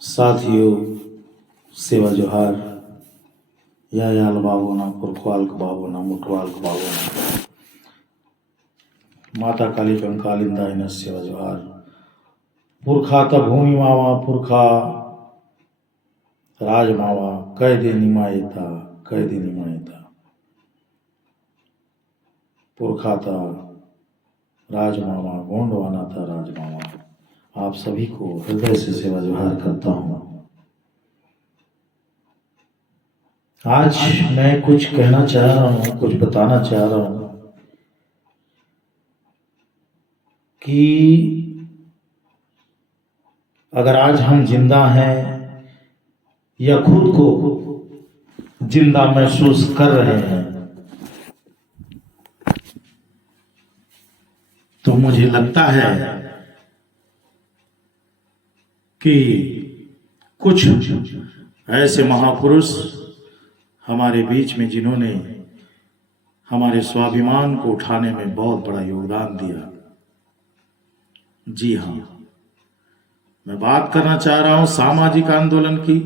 साथियों सेवा जोहार यायाल बाबोना पुरख्वाल्क बाबोना मुठवाल्क बाबोना माता काली कंकालिंदा इन सेवा जोहार पुरखा त भूमि मावा पुरखा राज मावा कह दे निमायता पुरखा था राज मामा गोंडवाना था राज मामा। आप सभी को हृदय से सेवा जोहार करता हूं। आज मैं कुछ कहना चाह रहा हूं, कुछ बताना चाह रहा हूं कि अगर आज हम जिंदा हैं या खुद को जिंदा महसूस कर रहे हैं तो मुझे लगता है कि कुछ ऐसे महापुरुष हमारे बीच में जिन्होंने हमारे स्वाभिमान को उठाने में बहुत बड़ा योगदान दिया। जी हाँ, मैं बात करना चाह रहा हूं सामाजिक आंदोलन की,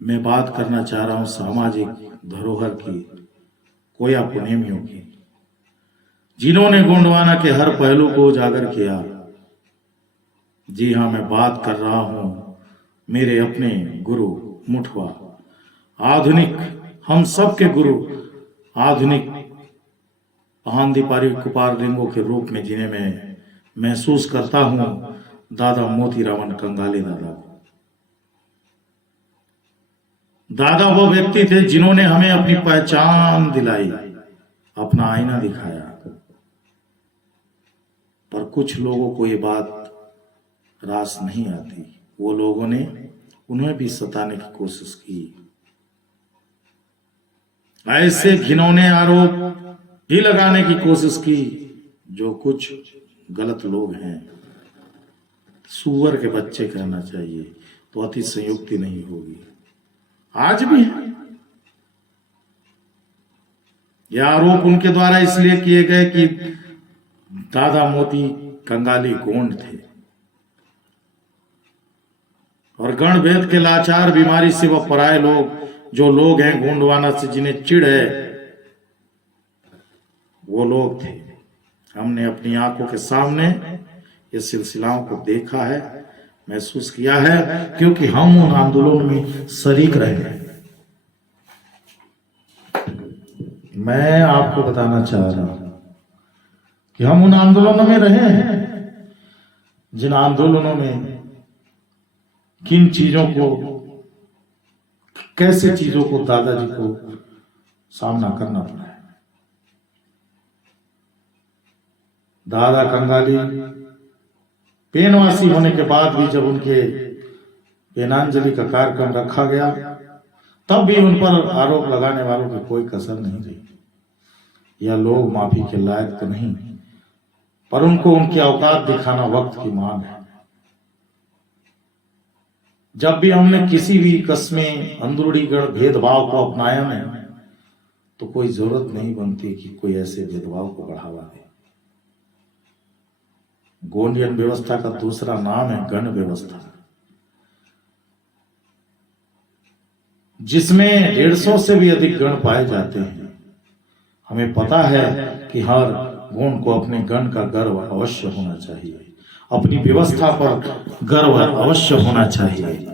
मैं बात करना चाह रहा हूं सामाजिक धरोहर की, कोया पुनेमियों की, जिन्होंने गोंडवाना के हर पहलू को उजागर किया। जी हाँ, मैं बात कर रहा हूं मेरे अपने गुरु मुठवा, आधुनिक हम सब के गुरु, आधुनिक आंधीपारी कुपार लिंगों के रूप में जिन्हें मैं महसूस करता हूं, दादा मोतीरामन कंगाली दादा को। दादा वो व्यक्ति थे जिन्होंने हमें अपनी पहचान दिलाई, अपना आईना दिखाया। पर कुछ लोगों को ये बात रास नहीं आती। वो लोगों ने उन्हें भी सताने की कोशिश की, ऐसे घिनौने आरोप भी लगाने की कोशिश की जो कुछ गलत लोग हैं, सुअर के बच्चे कहना चाहिए तो अति संयुक्ति नहीं होगी। आज भी है यह आरोप उनके द्वारा इसलिए किए गए कि दादा मोती कंगाली गोंड थे और गण भेद के लाचार बीमारी से वह पराये लोग, जो लोग हैं गोंडवाना से जिन्हें चिढ़ है, वो लोग थे। हमने अपनी आंखों के सामने ये सिलसिलाओं को देखा है, महसूस किया है, क्योंकि हम उन आंदोलनों में शरीक रहे हैं। मैं आपको बताना चाह रहा हूं कि हम उन आंदोलनों में रहे हैं जिन आंदोलनों में किन चीजों को, कैसे चीजों को दादाजी को सामना करना पड़ा है। दादा कंगाली पेनवासी होने के बाद भी जब उनके पेनांजलि का कार्यक्रम रखा गया, तब भी उन पर आरोप लगाने वालों की कोई कसर नहीं रही। या लोग माफी के लायक तो नहीं, पर उनको उनकी औकात दिखाना वक्त की मांग है। जब भी हमने किसी भी कस्मे अंदरूनीगढ़ भेदभाव को अपनाया नहीं, तो कोई जरूरत नहीं बनती कि कोई ऐसे भेदभाव को बढ़ावा दे। गोंडियन व्यवस्था का दूसरा नाम है गण व्यवस्था, जिसमें 150 से भी अधिक गण पाए जाते हैं। हमें पता है कि हर गोंड को अपने गण का गर्व अवश्य होना चाहिए, अपनी व्यवस्था पर गर्व अवश्य होना चाहिए।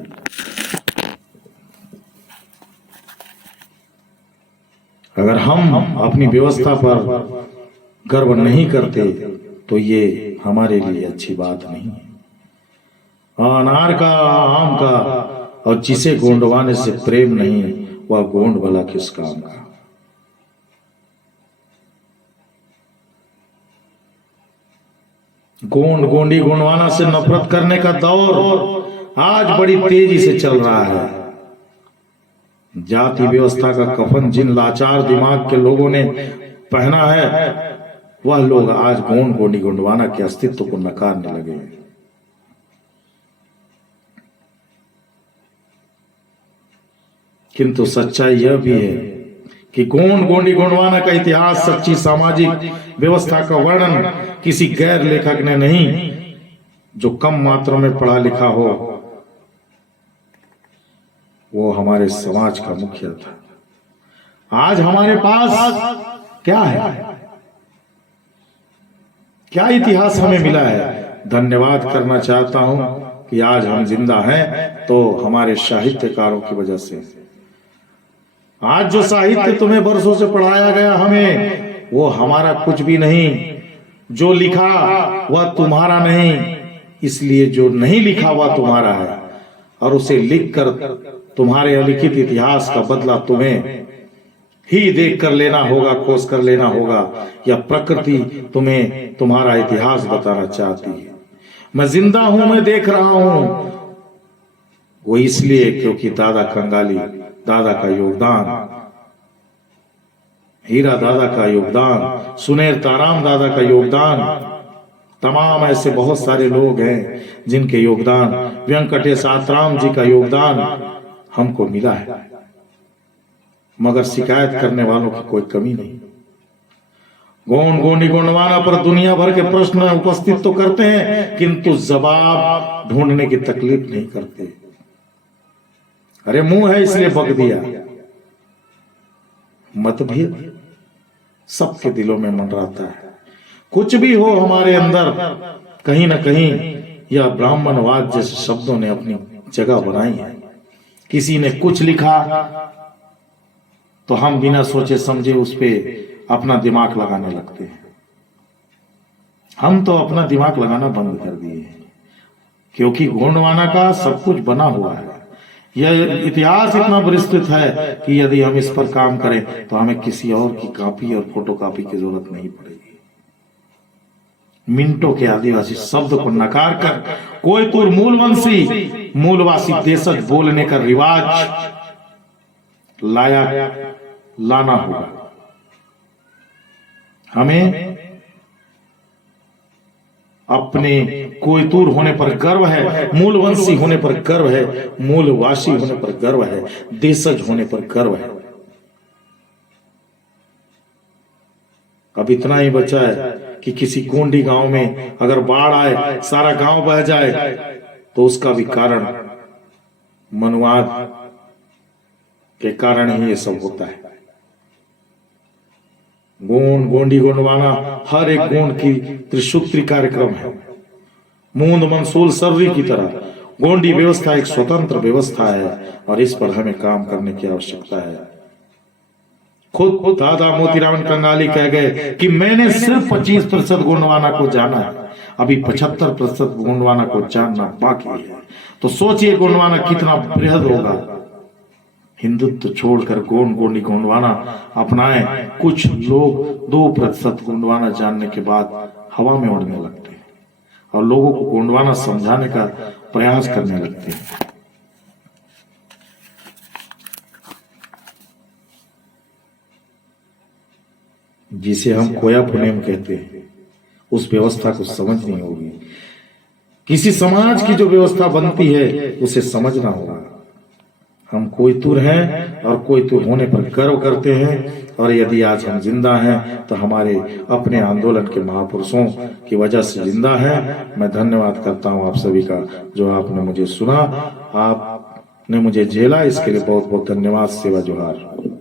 अगर हम अपनी व्यवस्था पर गर्व नहीं करते तो ये हमारे लिए अच्छी बात नहीं है। अनार का, आम का, और जिसे गोंडवाने से प्रेम नहीं वह गोंड भला किस काम का। गोंड गोंडी गोंडवाना से नफरत करने का दौर आज बड़ी तेजी से चल रहा है। जाति व्यवस्था का कफन जिन लाचार दिमाग के लोगों ने पहना है, वह लोग आज गोंड गोंडी गोंडवाना के अस्तित्व को नकारने लगे हैं। किंतु सच्चाई यह भी है कि गोंड गोंडी गोंडवाना का इतिहास, सच्ची सामाजिक व्यवस्था का वर्णन किसी गैर लेखक ने नहीं, जो कम मात्रा में पढ़ा लिखा हो वो हमारे समाज का मुखिया था। आज हमारे पास क्या है, क्या इतिहास हमें मिला है? धन्यवाद करना चाहता हूं कि आज हम जिंदा हैं तो हमारे साहित्यकारों की वजह से। आज जो साहित्य तुम्हें वर्षों से पढ़ाया गया हमें, वो हमारा कुछ भी नहीं। जो लिखा वह तुम्हारा नहीं, इसलिए जो नहीं लिखा वह तुम्हारा है, और उसे लिखकर तुम्हारे अलिखित इतिहास का बदला तुम्हें ही देख कर लेना होगा, खोज कर लेना होगा, या प्रकृति तुम्हें तुम्हारा इतिहास बताना चाहती है। मैं जिंदा हूं, मैं देख रहा हूं, वो इसलिए क्योंकि दादा कंगाली, दादा का योगदान, हीरा दादा का योगदान, सुनेर ताराम दादा का योगदान, तमाम ऐसे बहुत सारे लोग हैं जिनके योगदान, वेंकटेश आत्राम जी का योगदान हमको मिला है। मगर शिकायत करने वालों की कोई कमी नहीं। गोंड गोंडी गोंडवाना पर दुनिया भर के प्रश्न उपस्थित तो करते हैं, किंतु जवाब ढूंढने की तकलीफ नहीं करते। अरे मुंह है इसलिए बक दिया। मतभेद सबके दिलों में मंडराता है। कुछ भी हो हमारे अंदर, कहीं ना कहीं यह ब्राह्मणवाद जैसे शब्दों ने अपनी जगह बनाई है। किसी ने कुछ लिखा तो हम बिना सोचे समझे उस पे अपना दिमाग लगाने लगते हैं। हम तो अपना दिमाग लगाना बंद कर दिए हैं, क्योंकि गोंडवाना का सब कुछ बना हुआ है। यह इतिहास इतना विस्तृत है कि यदि हम इस पर काम करें तो हमें किसी और की कॉपी और फोटो कॉपी की जरूरत नहीं पड़ेगी। मिनटों के आदिवासी शब्द को नकार कर कोयतुर मूलवंशी मूलवासी देशज बोलने का रिवाज लाना होगा। हमें अपने कोयतुर होने पर गर्व है, मूलवंशी होने पर गर्व है, मूलवासी होने पर गर्व है, देशज होने पर गर्व है। अब इतना ही बचा है कि किसी गोंडी गांव में अगर बाढ़ आए, सारा गांव बह जाए, तो उसका भी कारण मनुवाद के कारण ही ये सब होता है। गोंड गोंडी गोंडवाना हर एक गोंड की त्रिसूत्री कार्यक्रम है। मूंद मंसूल सर्री की तरह गोंडी व्यवस्था एक स्वतंत्र व्यवस्था है, और इस पर हमें काम करने की आवश्यकता है। खुद दादा मोतीराम कंगाली कह गए कि मैंने सिर्फ 25% गोंडवाना को जाना है, अभी 75% गोंडवाना को जानना बाकी है। तो सोचिए गोंडवाना कितना बृहद होगा। हिंदुत्व छोड़कर गोंड गोंडी गोंडवाना अपनाए, कुछ लोग 2% गोंडवाना जानने के बाद हवा में उड़ने लगते हैं और लोगों को गोंडवाना समझाने का प्रयास करने लगते हैं। जिसे हम कोया पुनेम कहते हैं, उस व्यवस्था को समझनी होगी। किसी समाज की जो व्यवस्था बनती है उसे समझना होगा। हम कोयतुर हैं और कोयतुर होने पर गर्व करते हैं, और यदि आज हम जिंदा हैं तो हमारे अपने आंदोलन के महापुरुषों की वजह से जिंदा हैं। मैं धन्यवाद करता हूं आप सभी का, जो आपने मुझे सुना, आपने मुझे झेला, इसके लिए बहुत बहुत धन्यवाद। सेवा जोहार।